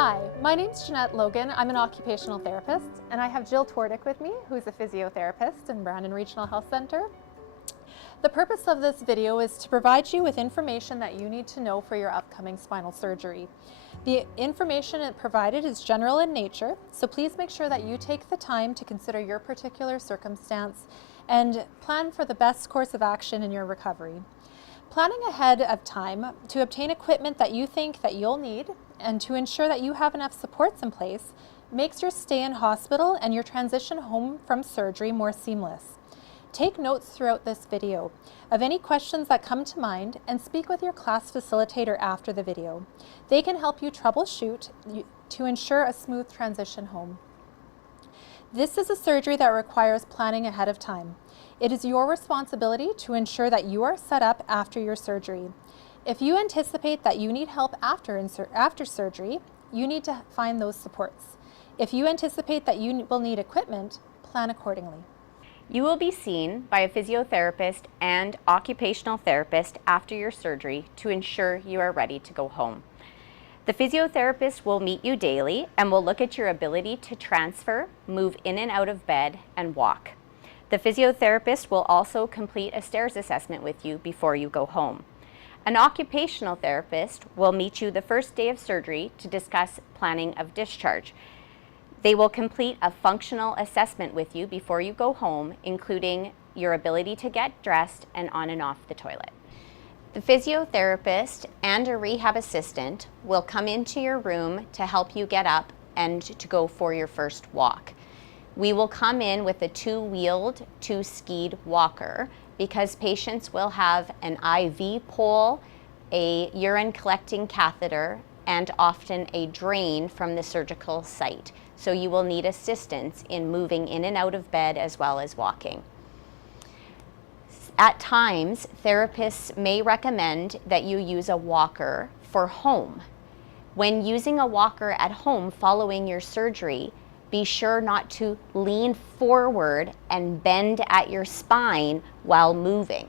Hi, my name's Jeanette Logan. I'm an occupational therapist, and I have Jill Tordick with me, who's a physiotherapist in Brandon Regional Health Center. The purpose of this video is to provide you with information that you need to know for your upcoming spinal surgery. The information it provided is general in nature, so please make sure that you take the time to consider your particular circumstance and plan for the best course of action in your recovery. Planning ahead of time to obtain equipment that you think that you'll need and to ensure that you have enough supports in place makes your stay in hospital and your transition home from surgery more seamless. Take notes throughout this video of any questions that come to mind and speak with your class facilitator after the video. They can help you troubleshoot to ensure a smooth transition home. This is a surgery that requires planning ahead of time. It is your responsibility to ensure that you are set up after your surgery. If you anticipate that you need help after surgery, you need to find those supports. If you anticipate that you will need equipment, plan accordingly. You will be seen by a physiotherapist and occupational therapist after your surgery to ensure you are ready to go home. The physiotherapist will meet you daily and will look at your ability to transfer, move in and out of bed, and walk. The physiotherapist will also complete a stairs assessment with you before you go home. An occupational therapist will meet you the first day of surgery to discuss planning of discharge. They will complete a functional assessment with you before you go home, including your ability to get dressed and on and off the toilet. The physiotherapist and a rehab assistant will come into your room to help you get up and to go for your first walk. We will come in with a two-wheeled, two-skied walker because patients will have an IV pole, a urine collecting catheter, and often a drain from the surgical site. So you will need assistance in moving in and out of bed as well as walking. At times, therapists may recommend that you use a walker for home. When using a walker at home following your surgery, be sure not to lean forward and bend at your spine while moving.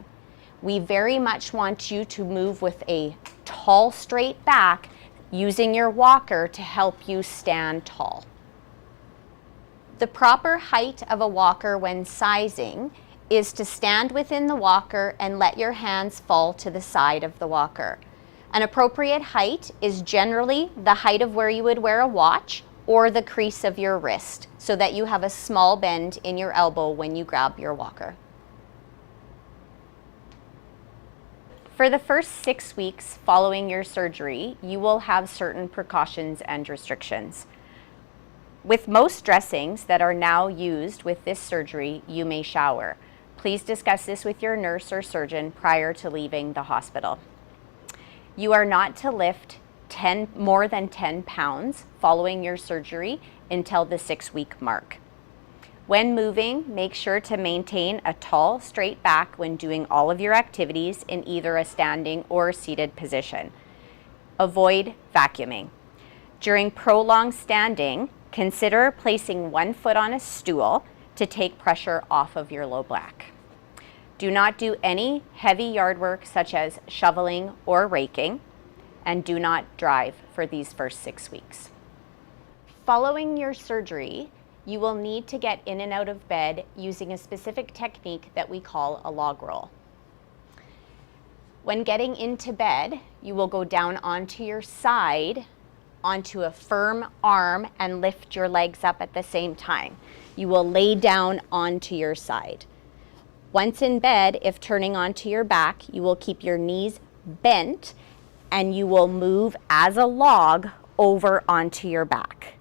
We very much want you to move with a tall, straight back, using your walker to help you stand tall. The proper height of a walker when sizing is to stand within the walker and let your hands fall to the side of the walker. An appropriate height is generally the height of where you would wear a watch or the crease of your wrist, so that you have a small bend in your elbow when you grab your walker. For the first 6 weeks following your surgery, you will have certain precautions and restrictions. With most dressings that are now used with this surgery, you may shower. Please discuss this with your nurse or surgeon prior to leaving the hospital. You are not to lift more than 10 pounds following your surgery until the 6-week mark. When moving, make sure to maintain a tall, straight back when doing all of your activities in either a standing or seated position. Avoid vacuuming. During prolonged standing, consider placing one foot on a stool to take pressure off of your low back. Do not do any heavy yard work such as shoveling or raking, and do not drive for these first 6 weeks. Following your surgery, you will need to get in and out of bed using a specific technique that we call a log roll. When getting into bed, you will go down onto your side, onto a firm arm, and lift your legs up at the same time. You will lay down onto your side. Once in bed, if turning onto your back, you will keep your knees bent and you will move as a log over onto your back.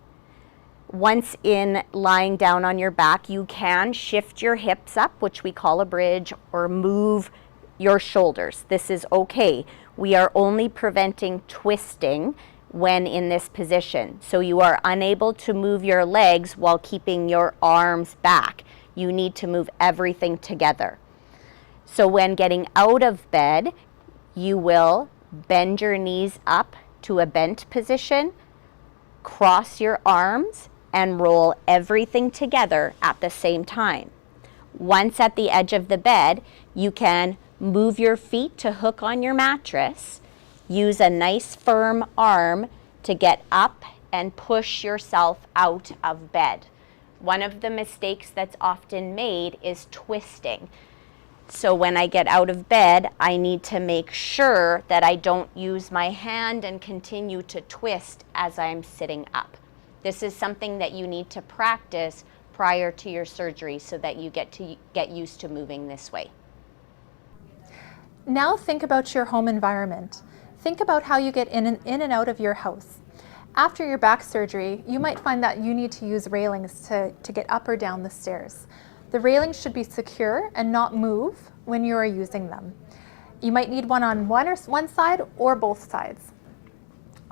Once in lying down on your back, you can shift your hips up, which we call a bridge, or move your shoulders. This is okay. We are only preventing twisting when in this position. So you are unable to move your legs while keeping your arms back. You need to move everything together. So when getting out of bed, you will bend your knees up to a bent position, cross your arms, and roll everything together at the same time. Once at the edge of the bed, you can move your feet to hook on your mattress, use a nice firm arm to get up and push yourself out of bed. One of the mistakes that's often made is twisting. So when I get out of bed, I need to make sure that I don't use my hand and continue to twist as I'm sitting up. This is something that you need to practice prior to your surgery so that you get used to moving this way. Now think about your home environment. Think about how you get in and out of your house. After your back surgery, you might find that you need to use railings to get up or down the stairs. The railings should be secure and not move when you are using them. You might need one on one side or both sides.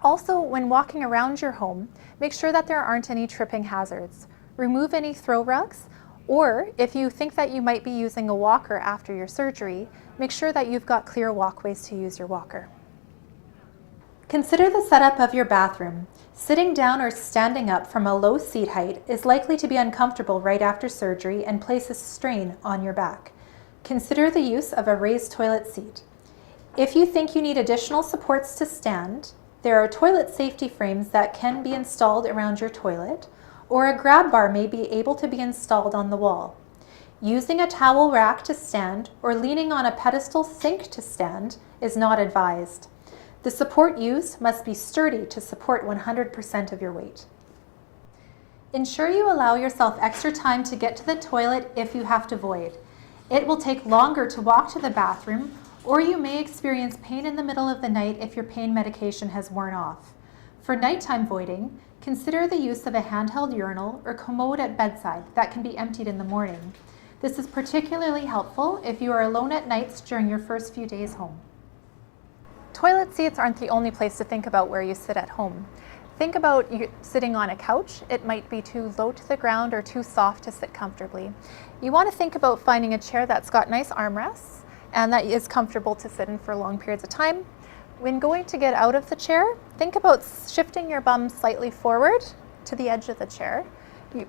Also, when walking around your home, make sure that there aren't any tripping hazards. Remove any throw rugs, or if you think that you might be using a walker after your surgery, make sure that you've got clear walkways to use your walker. Consider the setup of your bathroom. Sitting down or standing up from a low seat height is likely to be uncomfortable right after surgery and places strain on your back. Consider the use of a raised toilet seat. If you think you need additional supports to stand, there are toilet safety frames that can be installed around your toilet, or a grab bar may be able to be installed on the wall. Using a towel rack to stand or leaning on a pedestal sink to stand is not advised. The support used must be sturdy to support 100% of your weight. Ensure you allow yourself extra time to get to the toilet if you have to void. It will take longer to walk to the bathroom, or you may experience pain in the middle of the night if your pain medication has worn off. For nighttime voiding, consider the use of a handheld urinal or commode at bedside that can be emptied in the morning. This is particularly helpful if you are alone at nights during your first few days home. Toilet seats aren't the only place to think about where you sit at home. Think about you sitting on a couch. It might be too low to the ground or too soft to sit comfortably. You want to think about finding a chair that's got nice armrests and that is comfortable to sit in for long periods of time. When going to get out of the chair, think about shifting your bum slightly forward to the edge of the chair,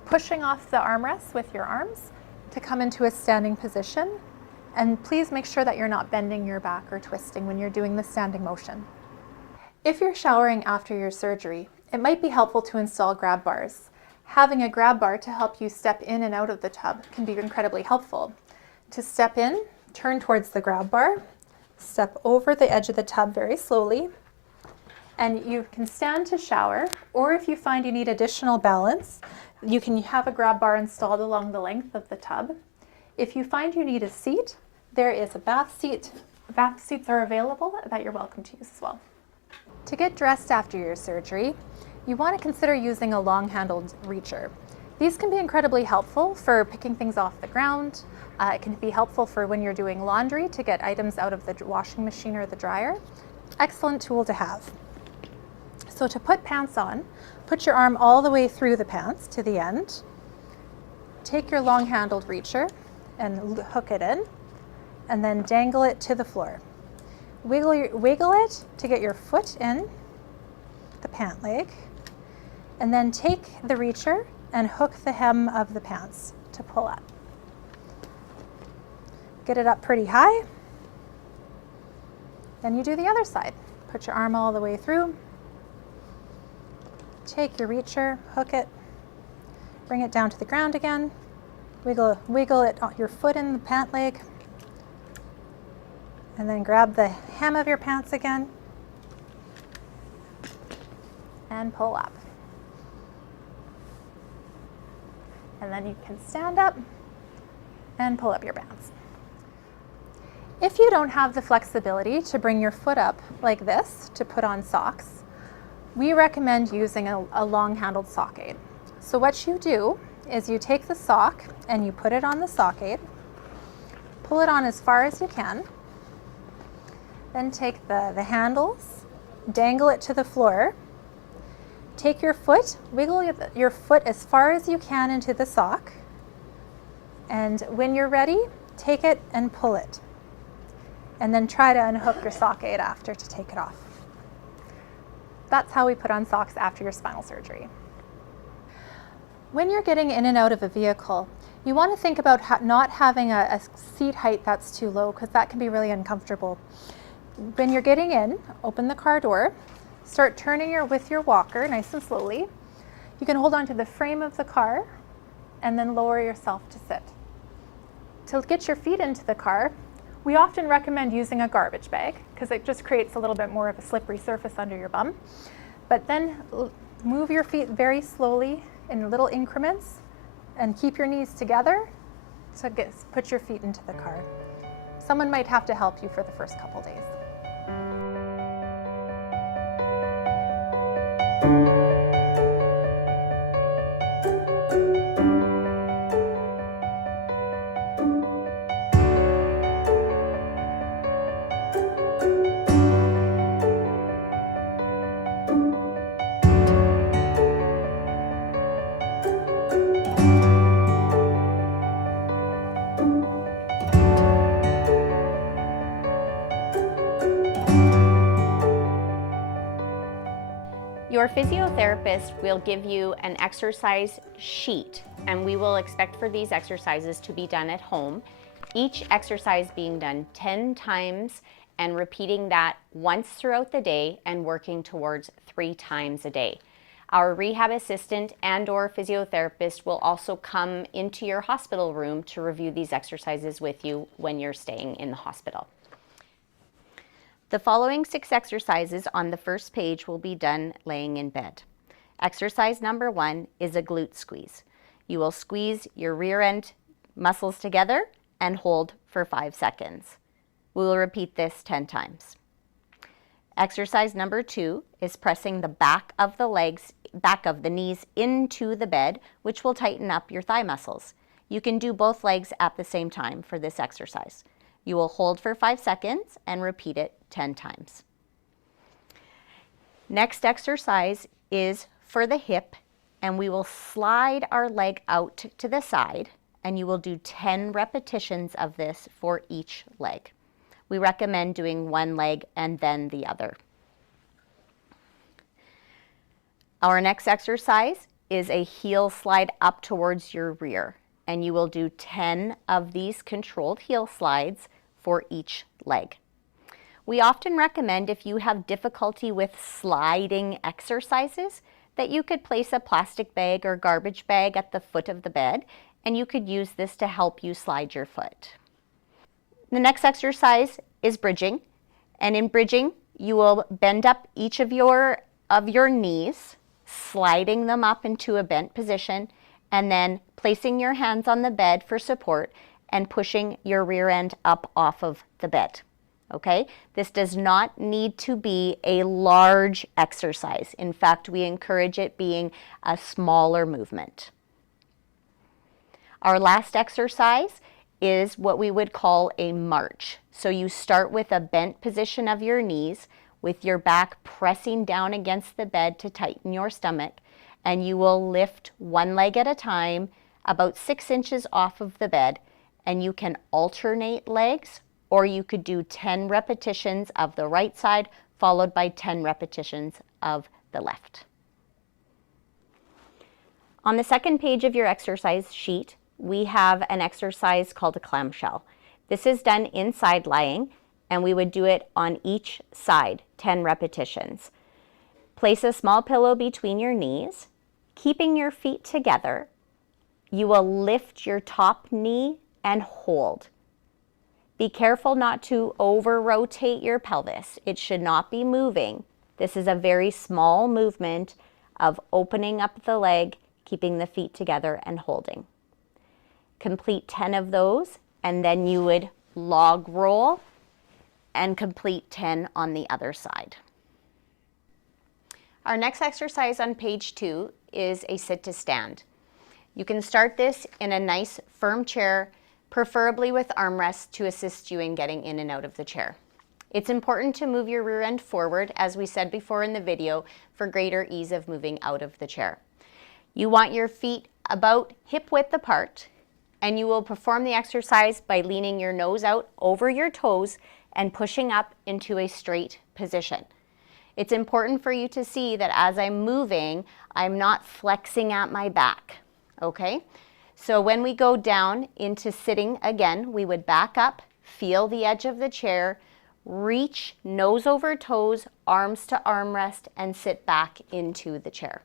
pushing off the armrests with your arms to come into a standing position. And please make sure that you're not bending your back or twisting when you're doing the standing motion. If you're showering after your surgery, it might be helpful to install grab bars. Having a grab bar to help you step in and out of the tub can be incredibly helpful. To step in, turn towards the grab bar, step over the edge of the tub very slowly, and you can stand to shower, or if you find you need additional balance, you can have a grab bar installed along the length of the tub. If you find you need a seat, there is a bath seat. Bath seats are available that you're welcome to use as well. To get dressed after your surgery, you want to consider using a long-handled reacher. These can be incredibly helpful for picking things off the ground. It can be helpful for when you're doing laundry to get items out of the washing machine or the dryer. Excellent tool to have. So to put pants on, put your arm all the way through the pants to the end. Take your long-handled reacher and hook it in, and then dangle it to the floor. Wiggle it to get your foot in the pant leg, and then take the reacher and hook the hem of the pants to pull up. Get it up pretty high. Then you do the other side. Put your arm all the way through, take your reacher, hook it, bring it down to the ground again, wiggle it, your foot in the pant leg, and then grab the hem of your pants again and pull up. And then you can stand up and pull up your pants. If you don't have the flexibility to bring your foot up like this to put on socks, we recommend using a long-handled sock aid. So what you do is you take the sock and you put it on the sock aid, pull it on as far as you can, then take the handles, dangle it to the floor, take your foot, wiggle your foot as far as you can into the sock, and when you're ready, take it and pull it. And then try to unhook your sock aid after to take it off. That's how we put on socks after your spinal surgery. When you're getting in and out of a vehicle, you want to think about not having a seat height that's too low, because that can be really uncomfortable. When you're getting in, open the car door, Start turning with your walker nice and slowly. You can hold on to the frame of the car and then lower yourself to sit. To get your feet into the car, we often recommend using a garbage bag because it just creates a little bit more of a slippery surface under your bum. But then move your feet very slowly in little increments and keep your knees together to put your feet into the car. Someone might have to help you for the first couple days. Your physiotherapist will give you an exercise sheet, and we will expect for these exercises to be done at home. Each exercise being done 10 times and repeating that once throughout the day and working towards 3 times a day. Our rehab assistant and/or physiotherapist will also come into your hospital room to review these exercises with you when you're staying in the hospital. The following 6 exercises on the first page will be done laying in bed. Exercise number 1 is a glute squeeze. You will squeeze your rear end muscles together and hold for 5 seconds. We will repeat this 10 times. Exercise number 2 is pressing the back of the knees into the bed, which will tighten up your thigh muscles. You can do both legs at the same time for this exercise. You will hold for 5 seconds and repeat it 10 times. Next exercise is for the hip, and we will slide our leg out to the side, and you will do 10 repetitions of this for each leg. We recommend doing one leg and then the other. Our next exercise is a heel slide up towards your rear, and you will do 10 of these controlled heel slides for each leg. We often recommend, if you have difficulty with sliding exercises, that you could place a plastic bag or garbage bag at the foot of the bed, and you could use this to help you slide your foot. The next exercise is bridging, and in bridging you will bend up each of your knees, sliding them up into a bent position, and then placing your hands on the bed for support and pushing your rear end up off of the bed. Okay? This does not need to be a large exercise. In fact, we encourage it being a smaller movement. Our last exercise is what we would call a march. So you start with a bent position of your knees with your back pressing down against the bed to tighten your stomach, and you will lift one leg at a time about 6 inches off of the bed, and you can alternate legs, or you could do 10 repetitions of the right side followed by 10 repetitions of the left. On the second page of your exercise sheet, we have an exercise called a clamshell. This is done inside lying, and we would do it on each side, 10 repetitions. Place a small pillow between your knees, keeping your feet together. You will lift your top knee and hold. Be careful not to over-rotate your pelvis. It should not be moving. This is a very small movement of opening up the leg, keeping the feet together and holding. Complete 10 of those, and then you would log roll and complete 10 on the other side. Our next exercise on page 2 is a sit to stand. You can start this in a nice firm chair, preferably with armrests to assist you in getting in and out of the chair. It's important to move your rear end forward, as we said before in the video, for greater ease of moving out of the chair. You want your feet about hip width apart, and you will perform the exercise by leaning your nose out over your toes and pushing up into a straight position. It's important for you to see that as I'm moving, I'm not flexing at my back, okay? So when we go down into sitting again, we would back up, feel the edge of the chair, Reach nose over toes, arms to armrest, and sit back into the chair.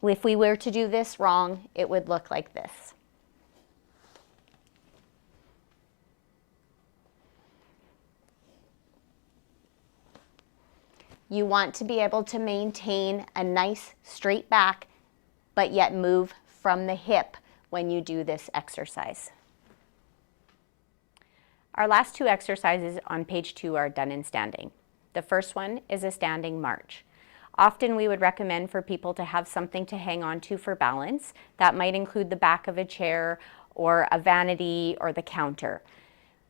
If we were to do this wrong, it would look like this. You want to be able to maintain a nice straight back, but yet move from the hip when you do this exercise. Our last two exercises on page 2 are done in standing. The first one is a standing march. Often we would recommend for people to have something to hang on to for balance. That might include the back of a chair or a vanity or the counter.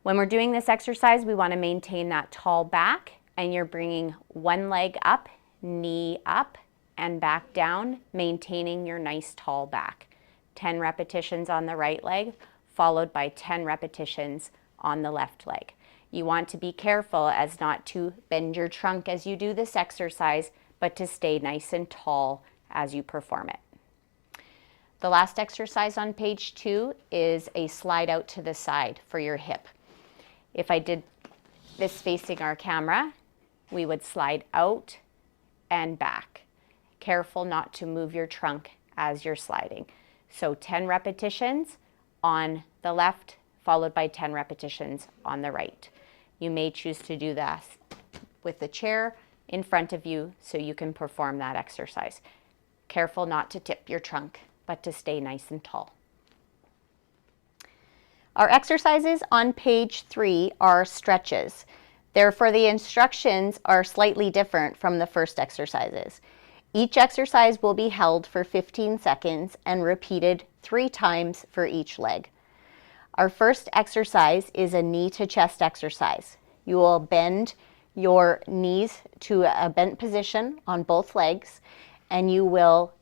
When we're doing this exercise, we want to maintain that tall back, and you're bringing one leg up, knee up, and back down, maintaining your nice tall back. 10 repetitions on the right leg, followed by 10 repetitions on the left leg. You want to be careful as not to bend your trunk as you do this exercise, but to stay nice and tall as you perform it. The last exercise on page 2 is a slide out to the side for your hip. If I did this facing our camera, we would slide out and back. Careful not to move your trunk as you're sliding. So 10 repetitions on the left, followed by 10 repetitions on the right. You may choose to do that with the chair in front of you so you can perform that exercise. Careful not to tip your trunk, but to stay nice and tall. Our exercises on page 3 are stretches. Therefore, the instructions are slightly different from the first exercises. Each exercise will be held for 15 seconds and repeated 3 times for each leg. Our first exercise is a knee to chest exercise. You will bend your knees to a bent position on both legs, and you will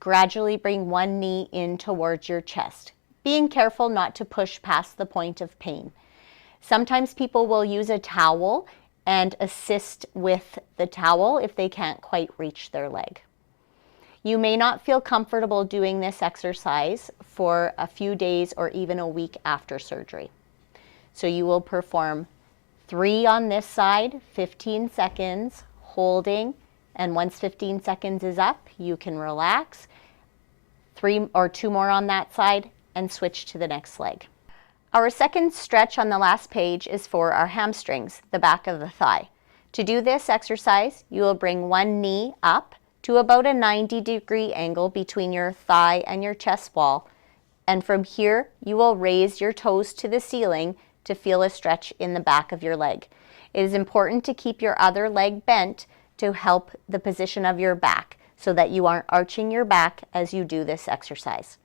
gradually bring one knee in towards your chest, being careful not to push past the point of pain. Sometimes people will use a towel and assist with the towel if they can't quite reach their leg. You may not feel comfortable doing this exercise for a few days or even a week after surgery. So you will perform 3 on this side, 15 seconds, holding, and once 15 seconds is up, you can relax. 3 or 2 more on that side and switch to the next leg. Our second stretch on the last page is for our hamstrings, the back of the thigh. To do this exercise, you will bring one knee up to about a 90-degree angle between your thigh and your chest wall. And from here, you will raise your toes to the ceiling to feel a stretch in the back of your leg. It is important to keep your other leg bent to help the position of your back so that you aren't arching your back as you do this exercise.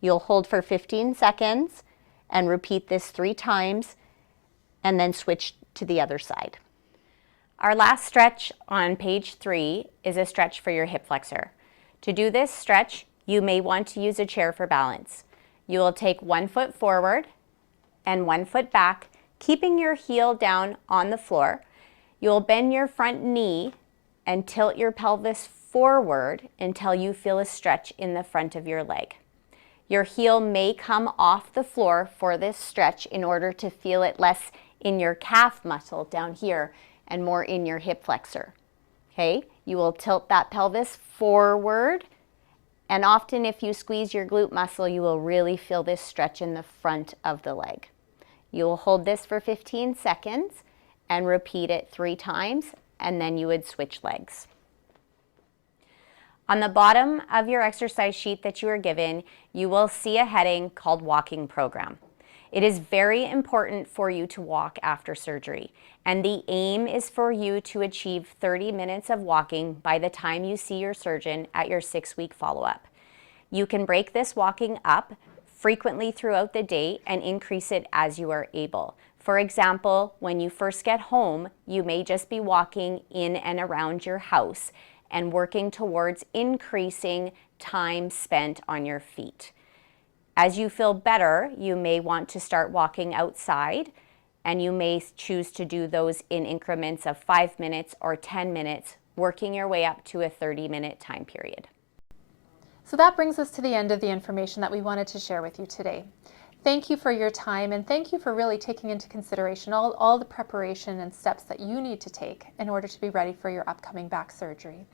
You'll hold for 15 seconds and repeat this 3 times and then switch to the other side. Our last stretch on page 3 is a stretch for your hip flexor. To do this stretch, you may want to use a chair for balance. You will take 1 foot forward and 1 foot back, keeping your heel down on the floor. You will bend your front knee and tilt your pelvis forward until you feel a stretch in the front of your leg. Your heel may come off the floor for this stretch in order to feel it less in your calf muscle down here and more in your hip flexor. Okay, you will tilt that pelvis forward, and often if you squeeze your glute muscle, you will really feel this stretch in the front of the leg. You will hold this for 15 seconds and repeat it 3 times, and then you would switch legs. On the bottom of your exercise sheet that you are given, you will see a heading called Walking Program. It is very important for you to walk after surgery, and the aim is for you to achieve 30 minutes of walking by the time you see your surgeon at your 6-week follow-up. You can break this walking up frequently throughout the day and increase it as you are able. For example, when you first get home, you may just be walking in and around your house and working towards increasing time spent on your feet. As you feel better, you may want to start walking outside, and you may choose to do those in increments of 5 minutes or 10 minutes, working your way up to a 30-minute time period. So that brings us to the end of the information that we wanted to share with you today. Thank you for your time, and thank you for really taking into consideration all the preparation and steps that you need to take in order to be ready for your upcoming back surgery.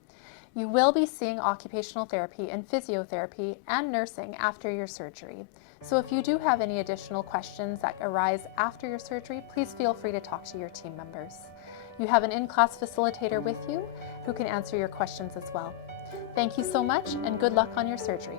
You will be seeing occupational therapy and physiotherapy and nursing after your surgery. So if you do have any additional questions that arise after your surgery, please feel free to talk to your team members. You have an in-class facilitator with you who can answer your questions as well. Thank you so much, and good luck on your surgery.